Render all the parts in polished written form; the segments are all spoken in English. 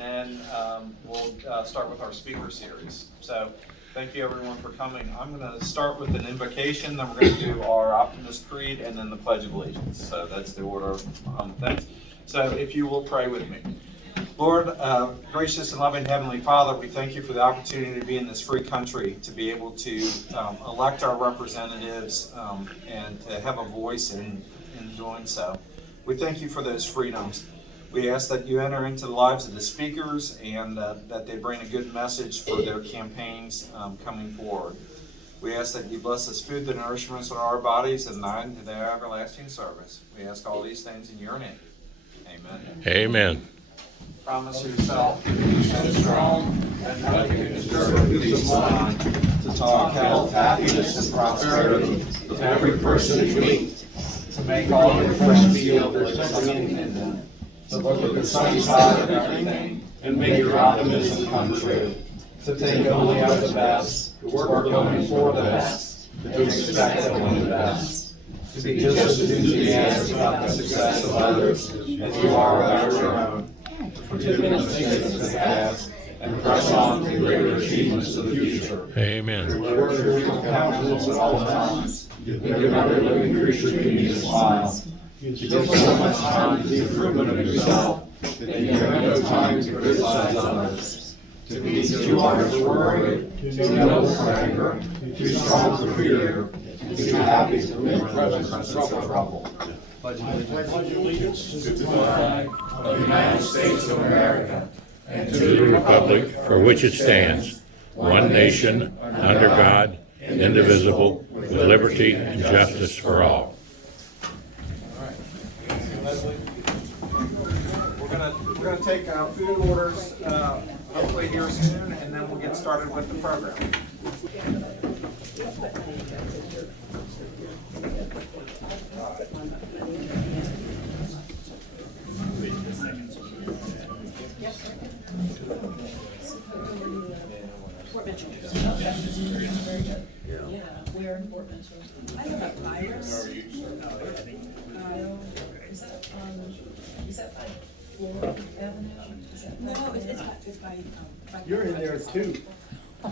and then we'll start with our speaker series. So thank you everyone for coming. I'm going to start with an invocation, then we're going to do our Optimist Creed, and then the Pledge of Allegiance. So that's the order of things. So if you will pray with me. Lord, gracious and loving Heavenly Father, we thank you for the opportunity to be in this free country, to be able to elect our representatives and to have a voice in doing so. We thank you for those freedoms. We ask that you enter into the lives of the speakers and that they bring a good message for their campaigns coming forward. We ask that you bless us food, the nourishments of our bodies, and thine to their everlasting service. We ask all these things in your name. Amen. Amen. Promise yourself to be so strong that nothing can disturb your peace of mind, to talk health, happiness, and prosperity to every person you meet, to make all your friends feel there's something in them, to look at the sunny side of everything and make your optimism come true, to think only of the best, to work only for the best, to expect only the best, to be just as enthusiastic about the success of others as you are about your own, to forgive the mistakes of the past and press on to greater achievements of the future. Amen. To wear your countenance at all times, to give every living creature in you a smile, to give so much time to the improvement of yourself that you have no time to criticize others, to be too hard to worry, too noble for anger, too strong for fear, too happy to live present in trouble. Pledge allegiance to the flag of the United States of America and To the republic for which it stands, one nation, under God, indivisible, with liberty and justice for all. Leslie, we're gonna take food orders hopefully here soon, and then we'll get started with the program. Fort Mitchell. Yeah, where in Fort Mitchell? I have a virus. Is that by Florida Avenue? No, it's by. You're in there too.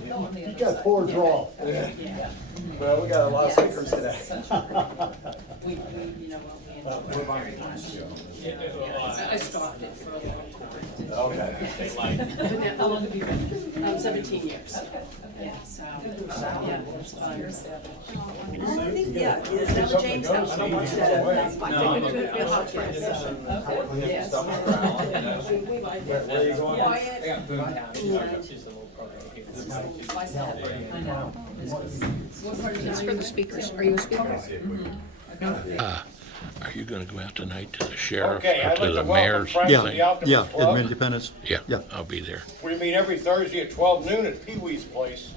No, on the You other got side. poor draw. Yeah. Well, we got a lot of speakers today. We, you know, I stopped it for a long time. Okay. But now, how long have you been? 17 years. Yeah, so, yeah, it's fun. I think, yeah, is that what James House? I don't want to, that's fine. Take it to a real hot transition. Okay, yes. Where are you going? Quiet. I got Boomtown, she's a little program here. I know. What part of It's for the speakers. Are you a speaker? Are you going to go out tonight to the sheriff Okay, or I'd to like the to welcome mayor's Friends of thing? the Optimist Club. Independence. Yeah, Yeah. I'll be there. We meet every Thursday at 12 noon at Pee Wee's Place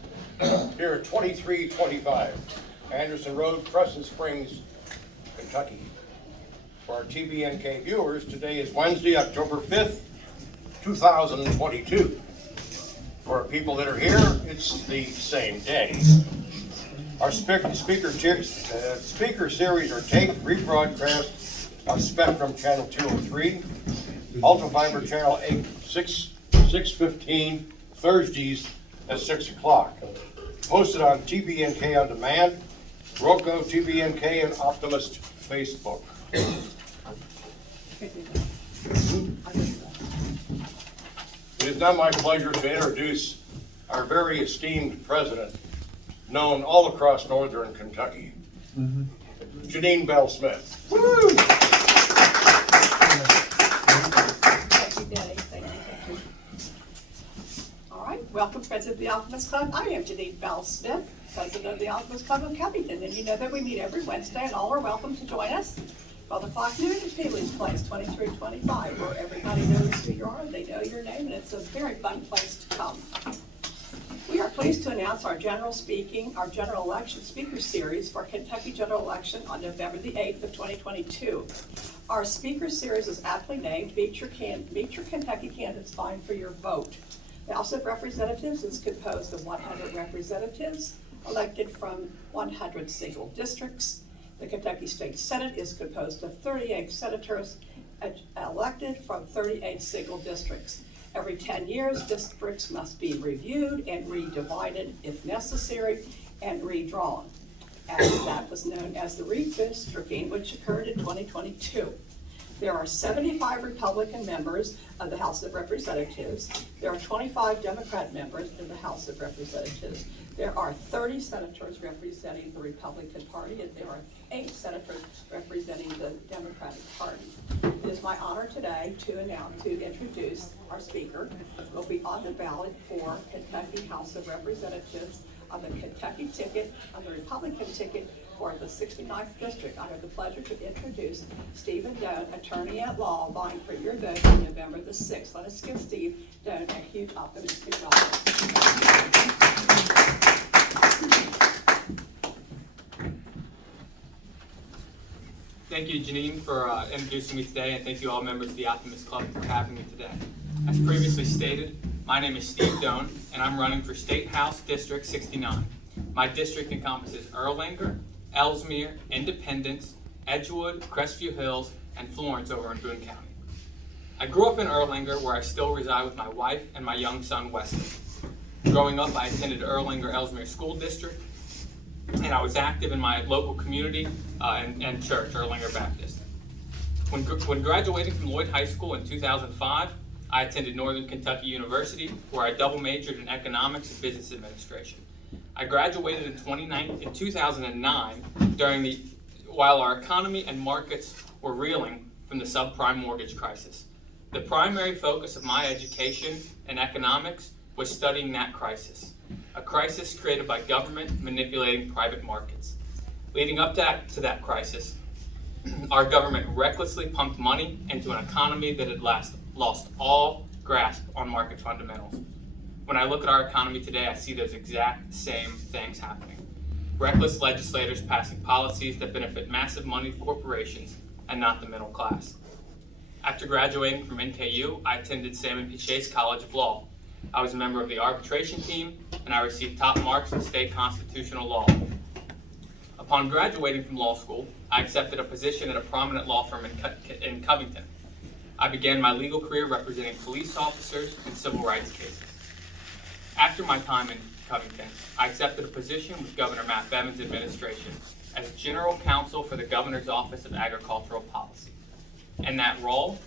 here at 2325 Anderson Road, Crescent Springs, Kentucky. For our TBNK viewers, today is Wednesday, October 5th, 2022. For our people that are here, it's the same day. Our speaker series are taped, rebroadcast on Spectrum Channel 203, Ultra Fiber Channel 615, Thursdays at 6 o'clock. Posted on TBNK On Demand, Roku, TBNK, and Optimist Facebook. It is now my pleasure to introduce our very esteemed president, known all across northern Kentucky, Janine Bell Smith. Thank you, Denny. Thank you. All right, welcome, President of the Optimist Club. I am Janine Bell Smith, President of the Optimist Club of Covington, and you know that we meet every Wednesday, and all are welcome to join us. 12 o'clock noon at Paley's Place, 2325, where everybody knows who you are, they know your name, and it's a very fun place to come. We are pleased to announce our general election speaker series for Kentucky general election on November the 8th of 2022. Our speaker series is aptly named Meet Your Kentucky Candidates Vying for Your Vote. The House of Representatives is composed of 100 representatives elected from 100 single districts. The Kentucky State Senate is composed of 38 senators elected from 38 single districts. Every 10 years, districts must be reviewed and redivided if necessary and redrawn. And that was known as the redistricting, which occurred in 2022. There are 75 Republican members of the House of Representatives. There are 25 Democrat members in the House of Representatives. There are 30 senators representing the Republican Party, and there are 8 senators representing the Democratic Party. It is my honor today to introduce our speaker, who will be on the ballot for Kentucky House of Representatives on the Kentucky ticket, on the Republican ticket for the 69th District. I have the pleasure to introduce Stephen Doan, attorney at law, vying for your vote on November the 6th. Let us give Steve Doan a huge optimistic welcome. Thank you, Janine, for introducing me today, and thank you all members of the Optimist Club for having me today. As previously stated, my name is Steve Doan, and I'm running for State House District 69. My district encompasses Erlanger, Ellesmere, Independence, Edgewood, Crestview Hills, and Florence over in Boone County. I grew up in Erlanger, where I still reside with my wife and my young son, Wesley. Growing up, I attended Erlanger Ellesmere School District, and I was active in my local community and church, Erlanger Baptist. When graduating from Lloyd High School in 2005, I attended Northern Kentucky University, where I double majored in economics and business administration. I graduated in 2009 while our economy and markets were reeling from the subprime mortgage crisis. The primary focus of my education in economics was studying that crisis, a crisis created by government manipulating private markets. Leading up to that crisis, our government recklessly pumped money into an economy that had lost all grasp on market fundamentals. When I look at our economy today, I see those exact same things happening. Reckless legislators passing policies that benefit massive money corporations and not the middle class. After graduating from NKU, I attended Salmon P. Chase College of Law. I was a member of the arbitration team, and I received top marks in state constitutional law. Upon graduating from law school, I accepted a position at a prominent law firm in Covington. I began my legal career representing police officers in civil rights cases. After my time in Covington, I accepted a position with Governor Matt Bevin's administration as General Counsel for the Governor's Office of Agricultural Policy. In that role,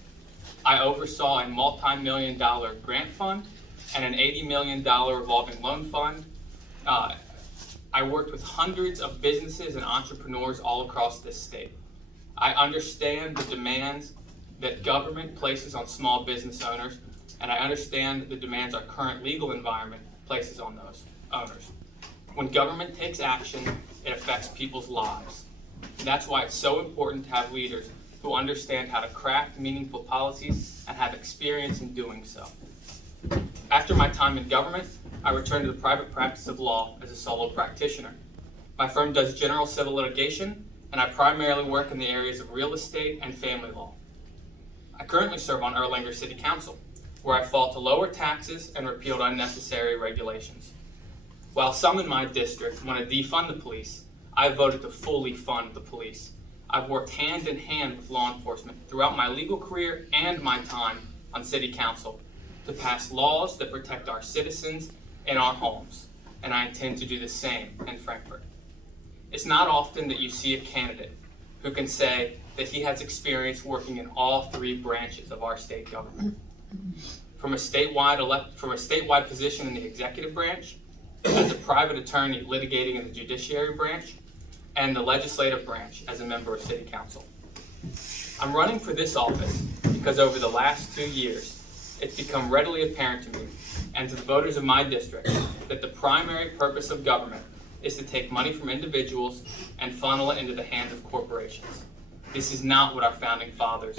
I oversaw a multi-million-dollar grant fund and an $80 million revolving loan fund. I worked with hundreds of businesses and entrepreneurs all across this state. I understand the demands that government places on small business owners, and I understand the demands our current legal environment places on those owners. When government takes action, it affects people's lives. And that's why it's so important to have leaders who understand how to craft meaningful policies and have experience in doing so. After my time in government, I returned to the private practice of law as a solo practitioner. My firm does general civil litigation, and I primarily work in the areas of real estate and family law. I currently serve on Erlanger City Council, where I fought to lower taxes and repealed unnecessary regulations. While some in my district want to defund the police, I voted to fully fund the police. I've worked hand in hand with law enforcement throughout my legal career and my time on City Council to pass laws that protect our citizens in our homes, and I intend to do the same in Frankfort. It's not often that you see a candidate who can say that he has experience working in all 3 branches of our state government. From a statewide position in the executive branch, as a private attorney litigating in the judiciary branch, and the legislative branch as a member of City Council. I'm running for this office because over the last 2 years, it's become readily apparent to me and to the voters of my district that the primary purpose of government is to take money from individuals and funnel it into the hands of corporations. This is not what our founding fathers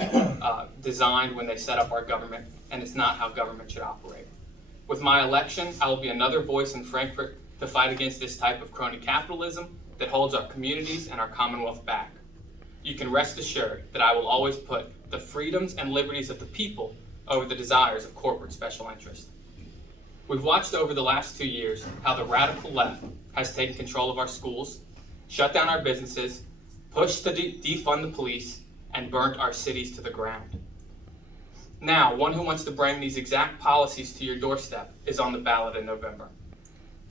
designed when they set up our government, and it's not how government should operate. With my election, I will be another voice in Frankfort to fight against this type of crony capitalism that holds our communities and our Commonwealth back. You can rest assured that I will always put the freedoms and liberties of the people over the desires of corporate special interests. We've watched over the last 2 years how the radical left has taken control of our schools, shut down our businesses, pushed to defund the police, and burnt our cities to the ground. Now, one who wants to bring these exact policies to your doorstep is on the ballot in November.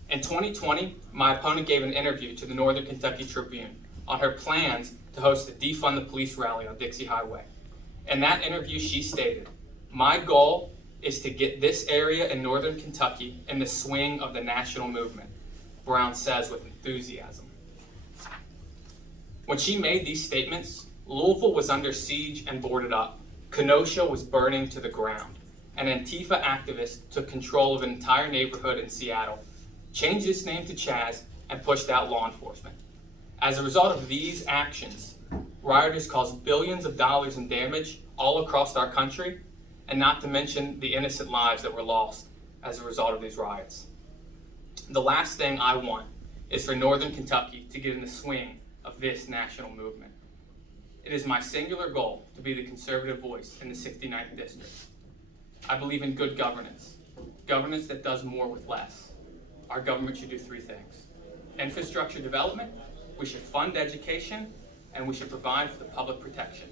In 2020, my opponent gave an interview to the Northern Kentucky Tribune on her plans to host a Defund the Police rally on Dixie Highway. In that interview, she stated, "My goal is to get this area in Northern Kentucky in the swing of the national movement," Brown says with enthusiasm. When she made these statements, Louisville was under siege and boarded up. Kenosha was burning to the ground. An Antifa activist took control of an entire neighborhood in Seattle, changed its name to Chaz, and pushed out law enforcement. As a result of these actions, rioters caused billions of dollars in damage all across our country, and not to mention the innocent lives that were lost as a result of these riots. The last thing I want is for Northern Kentucky to get in the swing of this national movement. It is my singular goal to be the conservative voice in the 69th district. I believe in good governance, governance that does more with less. Our government should do three things: infrastructure development, we should fund education, and we should provide for the public protection.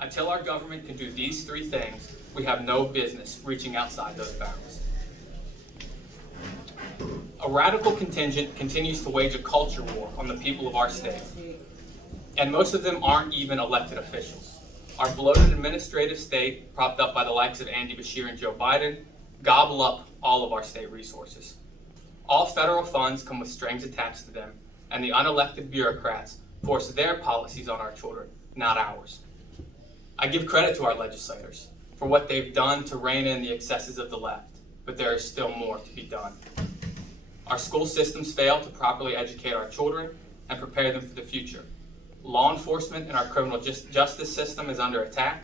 Until our government can do these three things, we have no business reaching outside those bounds. A radical contingent continues to wage a culture war on the people of our state, and most of them aren't even elected officials. Our bloated administrative state, propped up by the likes of Andy Beshear and Joe Biden, gobble up all of our state resources. All federal funds come with strings attached to them, and the unelected bureaucrats force their policies on our children, not ours. I give credit to our legislators for what they've done to rein in the excesses of the left, but there is still more to be done. Our school systems fail to properly educate our children and prepare them for the future. Law enforcement and our criminal justice system is under attack,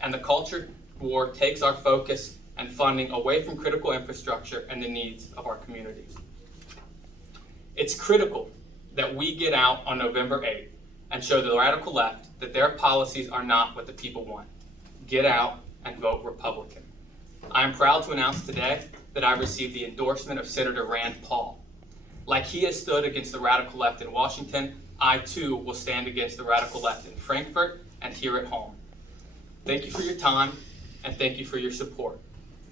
and the culture war takes our focus and funding away from critical infrastructure and the needs of our communities. It's critical that we get out on November 8th and show the radical left that their policies are not what the people want. Get out and vote Republican. I am proud to announce today that I received the endorsement of Senator Rand Paul. Like he has stood against the radical left in Washington, I too will stand against the radical left in Frankfort and here at home. Thank you for your time, and thank you for your support.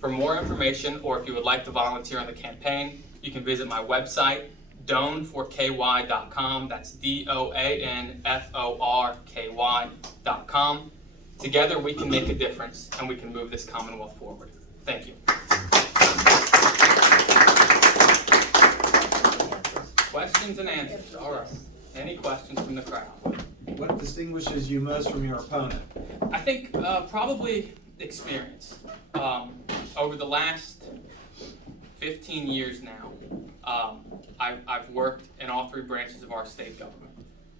For more information, or if you would like to volunteer on the campaign, you can visit my website, doanforky.com. That's DOANFORKY.com. Together we can make a difference, and we can move this Commonwealth forward. Thank you. Questions and answers. All right. Any questions from the crowd? What distinguishes you most from your opponent? I think probably experience. Over the last 15 years now, I've worked in all three branches of our state government.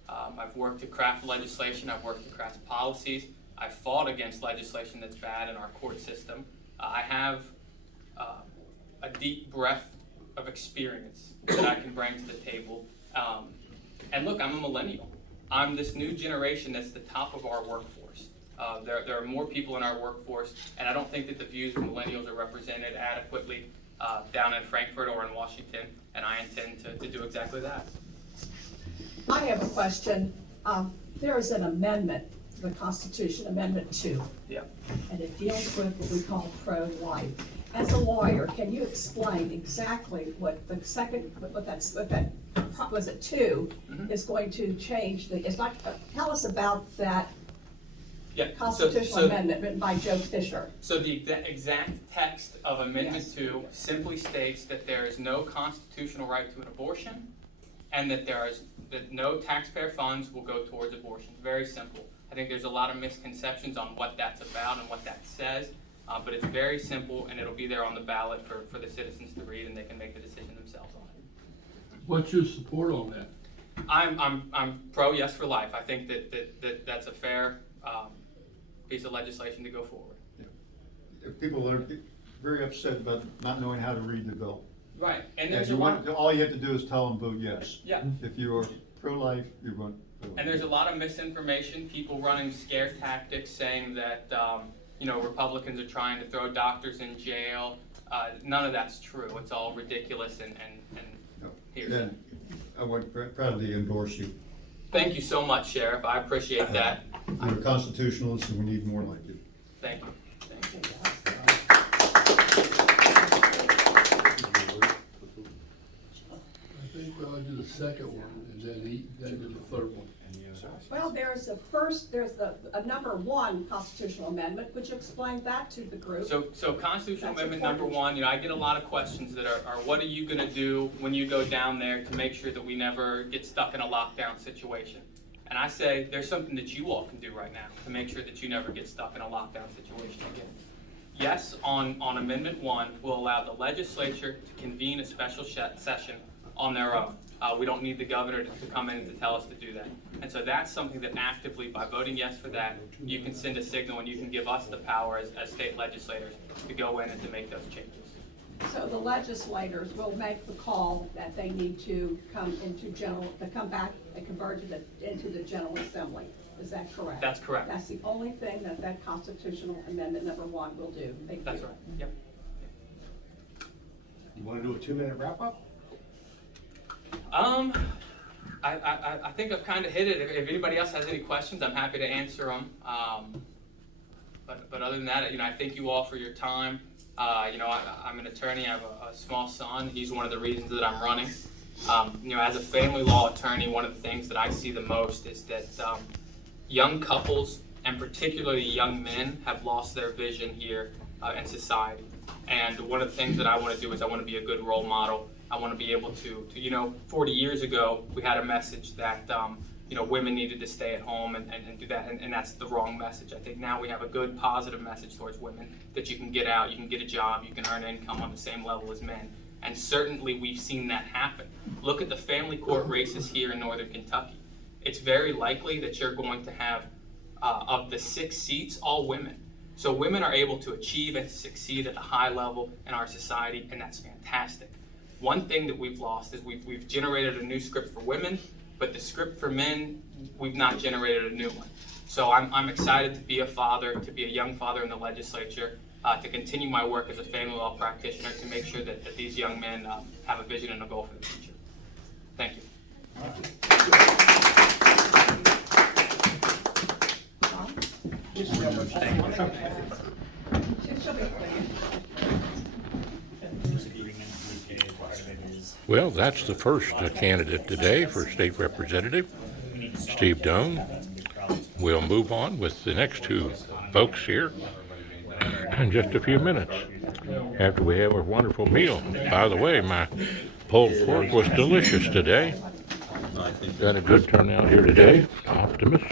I've worked to craft legislation. I've worked to craft policies. I've fought against legislation that's bad in our court system. I have a deep breadth of experience that I can bring to the table. And look, I'm a millennial. I'm this new generation that's the top of our workforce. There are more people in our workforce, and I don't think that the views of millennials are represented adequately down in Frankfort or in Washington, and I intend to do exactly that. I have a question. There is an amendment to the Constitution, Amendment 2. Yeah. And it deals with what we call pro-life. As a lawyer, can you explain exactly what the second, what that was it 2 is going to change the, tell us about that Yeah. constitutional amendment written by Joe Fisher. So the exact text of Amendment 2 simply states that there is no constitutional right to an abortion, and that that no taxpayer funds will go towards abortion. Very simple. I think there's a lot of misconceptions on what that's about and what that says, but it's very simple, and it'll be there on the ballot for the citizens to read, and they can make the decision themselves on it. What's your support on that? I'm pro Yes for Life. I think that's a fair piece of legislation to go forward. People are very upset about not knowing how to read the bill. Right, and Yeah, there's all you have to do is tell them vote yes. Yeah. If you are pro-life, you vote. And there's a lot of misinformation, people running scare tactics saying that, Republicans are trying to throw doctors in jail. None of that's true. It's all ridiculous and hearsay. Then I would proudly endorse you. Thank you so much, Sheriff. I appreciate that. You're a constitutionalist and we need more like you. Thank you. Thank you. second one, and then do the third one. Well, there's a number one constitutional amendment, which explained that to the group. So constitutional That's amendment number important. one, I get a lot of questions that are what are you gonna do when you go down there to make sure that we never get stuck in a lockdown situation? And I say, there's something that you all can do right now to make sure that you never get stuck in a lockdown situation again. Yes, on amendment one, we'll allow the legislature to convene a special session on their own. We don't need the governor to come in and to tell us to do that. And so that's something that actively, by voting yes for that, you can send a signal and you can give us the power as state legislators to go in and to make those changes. So the legislators will make the call that they need to come back and convert into the General Assembly. Is that correct? That's correct. That's the only thing that constitutional amendment number one will do. Thank you. That's right, yep. You wanna do a 2-minute wrap-up? I think I've kind of hit it. If anybody else has any questions, I'm happy to answer them. But other than that, I thank you all for your time. I'm an attorney. I have a small son. He's one of the reasons that I'm running. As a family law attorney, one of the things that I see the most is that young couples, and particularly young men, have lost their vision here in society. And one of the things that I want to do is I want to be a good role model. I want to be able to 40 years ago, we had a message that, women needed to stay at home and do that, and that's the wrong message. I think now we have a good, positive message towards women, that you can get out, you can get a job, you can earn income on the same level as men. And certainly we've seen that happen. Look at the family court races here in Northern Kentucky. It's very likely that you're going to have, of the 6 seats, all women. So women are able to achieve and succeed at a high level in our society, and that's fantastic. One thing that we've lost is we've generated a new script for women, but the script for men, we've not generated a new one. So I'm excited to be a father, to be a young father in the legislature, to continue my work as a family law practitioner, to make sure that these young men have a vision and a goal for the future. Thank you. Well, that's the first candidate today for state representative, Steve Doan. We'll move on with the next 2 folks here in just a few minutes after we have a wonderful meal. By the way, my pulled pork was delicious today. Got a good turnout here today. Optimist.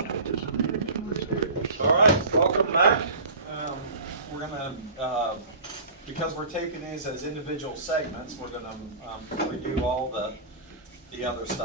All right, welcome back. We're gonna, because we're taking these as individual segments, we're gonna redo all the other stuff.